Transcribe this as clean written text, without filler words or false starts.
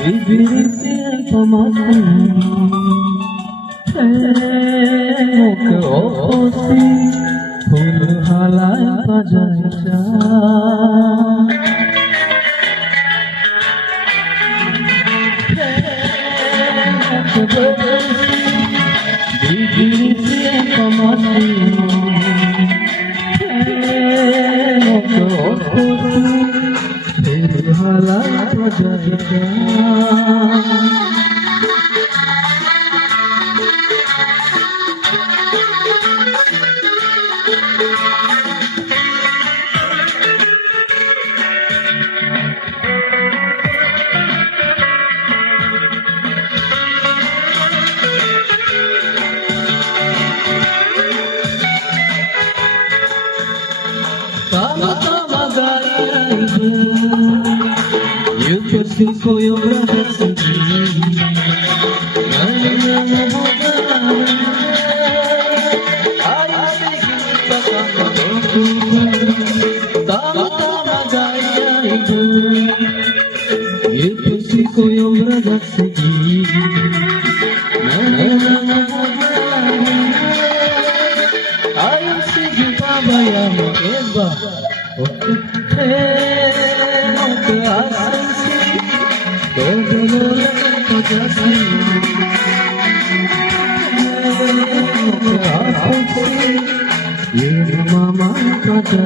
Bibir pemati, muka oposi, ful halai pajaja. Muka oposi, bibir pemati, muka oposi. Halal pajaja. Tama-tama gaya ibu. Eu persigo eu pra seguir. Eu persigo eu pra seguir. Ai, eu sigo pra bailar uma eba. Não te assim. Todo mundo pode assim. E mamãe pode